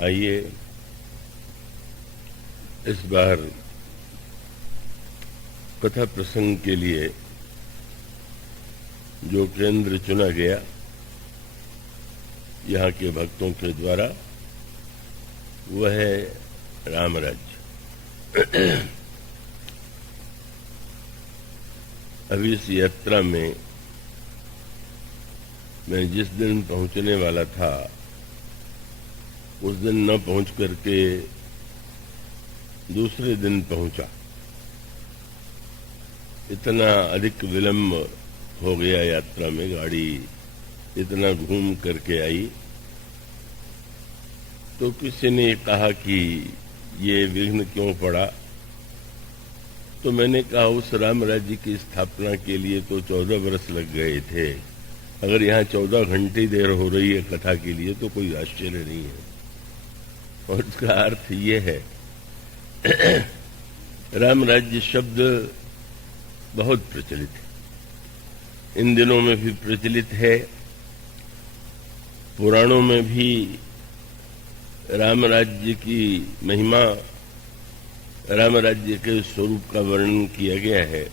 आइए इस बार कथा प्रसंग के लिए जो केंद्र चुना गया यहाँ के भक्तों के द्वारा वह है राम राज्य। अभी इस यात्रा में मैं जिस दिन पहुंचने वाला था उस दिन न पहुंच करके दूसरे दिन पहुंचा। इतना अधिक विलंब हो गया यात्रा में, गाड़ी इतना घूम करके आई। तो किसी ने कहा कि ये विघ्न क्यों पड़ा, तो मैंने कहा उस राम राज्य की स्थापना के लिए तो 14 वर्ष लग गए थे। अगर यहाँ 14 घंटे देर हो रही है कथा के लिए तो कोई आश्चर्य नहीं है। और इसका अर्थ ये है राम राज्य शब्द बहुत प्रचलित है, इन दिनों में भी प्रचलित है। पुराणों में भी राम राज्य की महिमा, राम राज्य के स्वरूप का वर्णन किया गया है।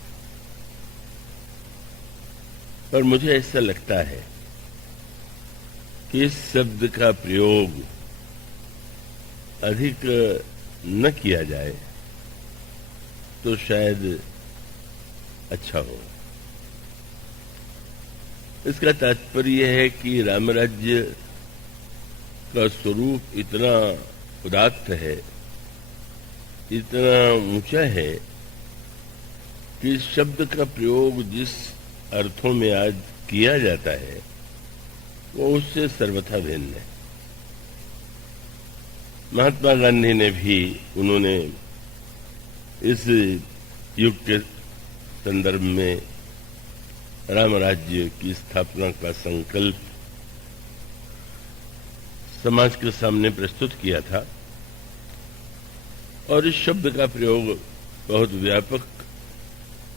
पर मुझे ऐसा लगता है कि इस शब्द का प्रयोग अधिक न किया जाए तो शायद अच्छा हो। इसका तात्पर्य है कि राम राज्य का स्वरूप इतना उदात्त है, इतना ऊंचा है कि इस शब्द का प्रयोग जिस अर्थों में आज किया जाता है वो उससे सर्वथा भिन्न है। महात्मा गांधी ने भी उन्होंने इस युग के संदर्भ में राम राज्य की स्थापना का संकल्प समाज के सामने प्रस्तुत किया था और इस शब्द का प्रयोग बहुत व्यापक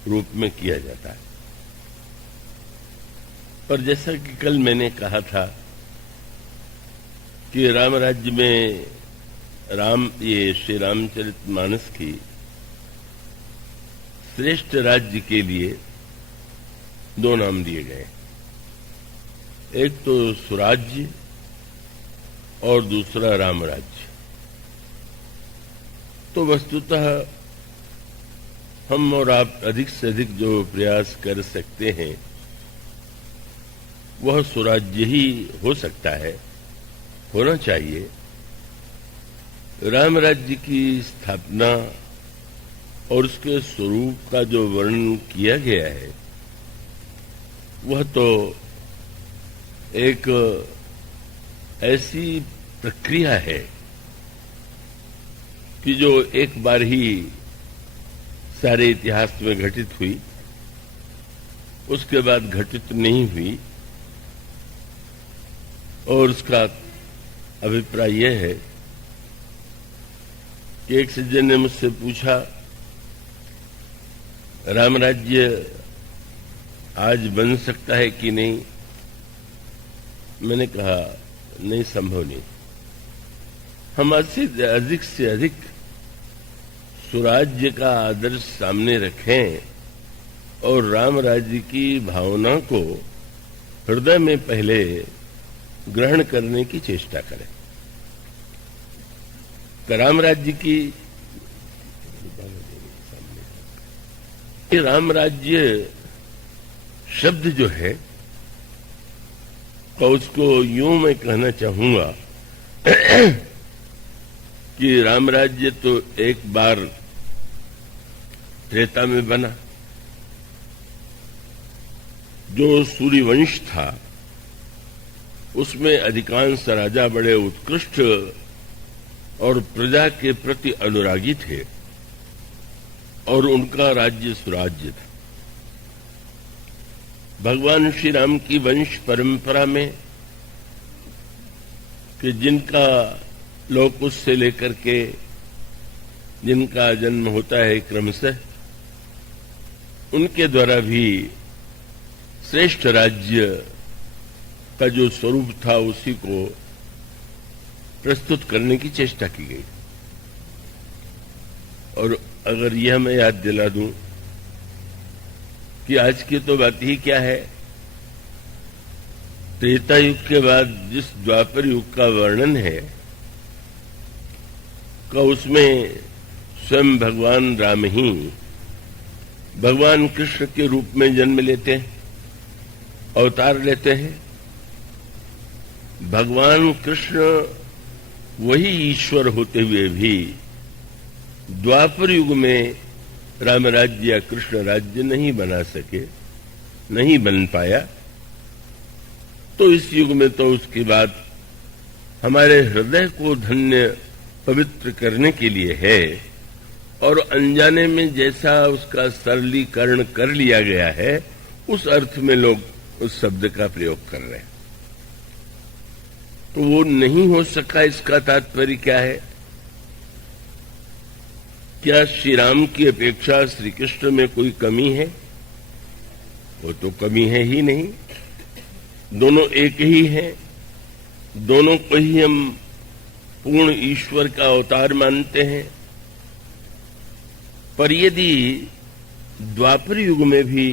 रूप में किया जाता है। पर जैसा कि कल मैंने कहा था कि राम राज्य में ये श्री रामचरितमानस की श्रेष्ठ राज्य के लिए 2 नाम दिए गए, एक तो सुराज्य और दूसरा राम राज्य। तो वस्तुतः हम और आप अधिक से अधिक जो प्रयास कर सकते हैं वह सुराज्य ही हो सकता है, होना चाहिए। राम राज्य की स्थापना और उसके स्वरूप का जो वर्णन किया गया है वह तो एक ऐसी प्रक्रिया है कि जो एक बार ही सारे इतिहास में घटित हुई, उसके बाद घटित नहीं हुई। और उसका अभिप्राय यह है कि एक सज्जन ने मुझसे पूछा, राम राज्य आज बन सकता है कि नहीं? मैंने कहा नहीं, संभव नहीं। हम अधिक से अधिक सुराज्य का आदर्श सामने रखें और राम राज्य की भावना को हृदय में पहले ग्रहण करने की चेष्टा करें। राम राज्य की राम राज्य शब्द जो है तो उसको यूं मैं कहना चाहूंगा कि राम राज्य तो एक बार त्रेता में बना। जो सूर्यवंश था उसमें अधिकांश राजा बड़े उत्कृष्ट और प्रजा के प्रति अनुरागी थे और उनका राज्य सुराज्य था। भगवान श्री राम की वंश परंपरा में कि जिनका लोकुश से लेकर के जिनका जन्म होता है क्रमशः, उनके द्वारा भी श्रेष्ठ राज्य का जो स्वरूप था उसी को प्रस्तुत करने की चेष्टा की गई। और अगर यह मैं याद दिला दूं कि आज की तो बात ही क्या है, त्रेता युग के बाद जिस द्वापर युग का वर्णन है का उसमें स्वयं भगवान राम ही भगवान कृष्ण के रूप में जन्म लेते हैं, अवतार लेते हैं। भगवान कृष्ण वही ईश्वर होते हुए भी द्वापर युग में राम राज्य या कृष्ण राज्य नहीं बना सके, नहीं बन पाया। तो इस युग में तो उसकी बात हमारे हृदय को धन्य पवित्र करने के लिए है, और अनजाने में जैसा उसका सरलीकरण कर लिया गया है उस अर्थ में लोग उस शब्द का प्रयोग कर रहे हैं। तो वो नहीं हो सका, इसका तात्पर्य क्या है? क्या श्री राम की अपेक्षा श्री कृष्ण में कोई कमी है? वो तो कमी है ही नहीं, दोनों एक ही हैं, दोनों को ही हम पूर्ण ईश्वर का अवतार मानते हैं। पर यदि द्वापर युग में भी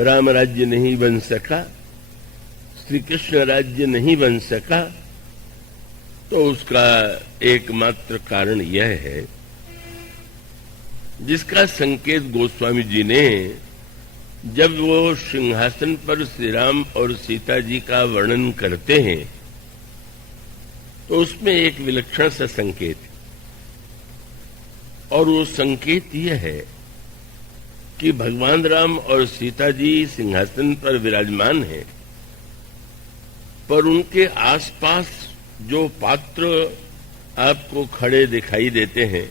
राम राज्य नहीं बन सका, श्री कृष्ण राज्य नहीं बन सका, तो उसका एकमात्र कारण यह है, जिसका संकेत गोस्वामी जी ने जब वो सिंहासन पर श्री राम और सीता जी का वर्णन करते हैं तो उसमें एक विलक्षण सा संकेत है, और वो संकेत यह है कि भगवान राम और सीता जी सिंहासन पर विराजमान हैं, पर उनके आसपास जो पात्र आपको खड़े दिखाई देते हैं,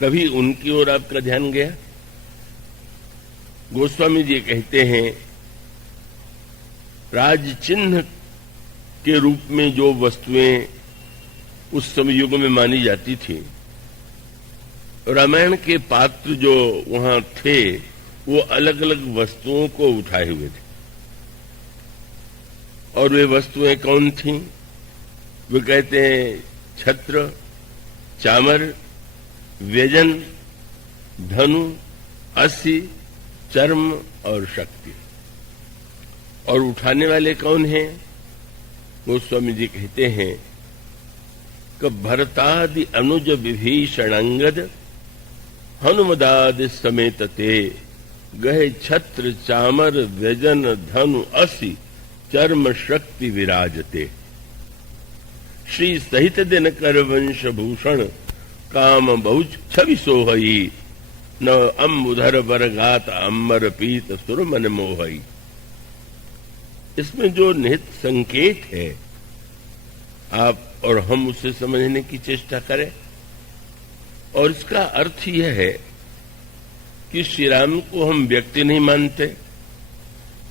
कभी उनकी ओर आपका ध्यान गया? गोस्वामी जी कहते हैं, राज चिन्ह के रूप में जो वस्तुएं उस समय युग में मानी जाती थी, रामायण के पात्र जो वहां थे वो अलग अलग वस्तुओं को उठाए हुए थे। और वे वस्तुएं कौन थीं? वे कहते हैं छत्र, चामर, व्यजन, धनु, अस्सी, चर्म और शक्ति। और उठाने वाले कौन हैं? गोस्वामी जी कहते हैं कि भरतादि अनुज विभीषण अंगद हनुमदादि समेत ते गहे छत्र चामर व्यजन धनु अस्सी चर्म शक्ति विराजते। श्री सहित दिन कर वंश भूषण काम बहु छवि सोहई न अम्बुधर बरगात अम्बर पीत सुर मन मोहई। इसमें जो निहित संकेत है आप और हम उसे समझने की चेष्टा करें। और इसका अर्थ यह है कि श्री राम को हम व्यक्ति नहीं मानते,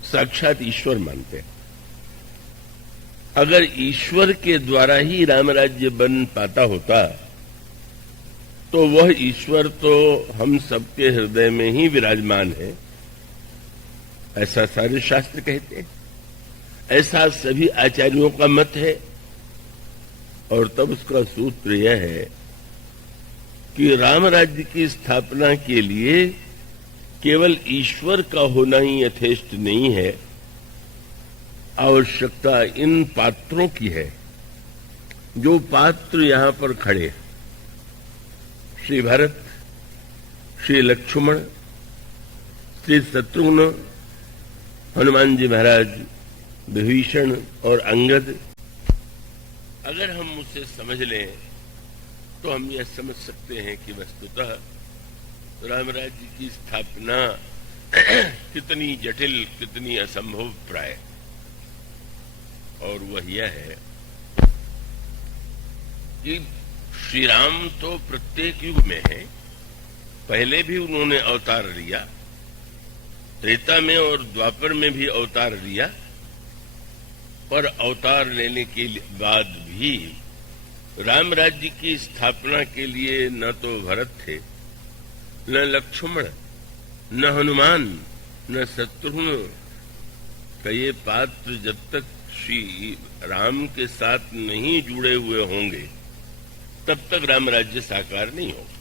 साक्षात ईश्वर मानते। अगर ईश्वर के द्वारा ही राम राज्य बन पाता होता तो वह ईश्वर तो हम सबके हृदय में ही विराजमान है, ऐसा सारे शास्त्र कहते हैं, ऐसा सभी आचार्यों का मत है। और तब उसका सूत्र यह है कि राम राज्य की स्थापना के लिए केवल ईश्वर का होना ही यथेष्ट नहीं है, आवश्यकता इन पात्रों की है जो पात्र यहां पर खड़े हैं। श्री भरत, श्री लक्ष्मण, श्री शत्रुघ्न, हनुमान जी महाराज, विभीषण और अंगद, अगर हम उसे समझ लें तो हम यह समझ सकते हैं कि वस्तुतः राम राज्य की स्थापना कितनी जटिल, कितनी असंभव प्राय। और वह यह है कि श्री राम तो प्रत्येक युग में है, पहले भी उन्होंने अवतार लिया, त्रेता में और द्वापर में भी अवतार लिया, पर अवतार लेने के बाद भी राम राज्य की स्थापना के लिए न तो भरत थे, न लक्ष्मण, न हनुमान, न शत्रुघ्न का ये पात्र जब तक श्री राम के साथ नहीं जुड़े हुए होंगे तब तक राम राज्य साकार नहीं होगा।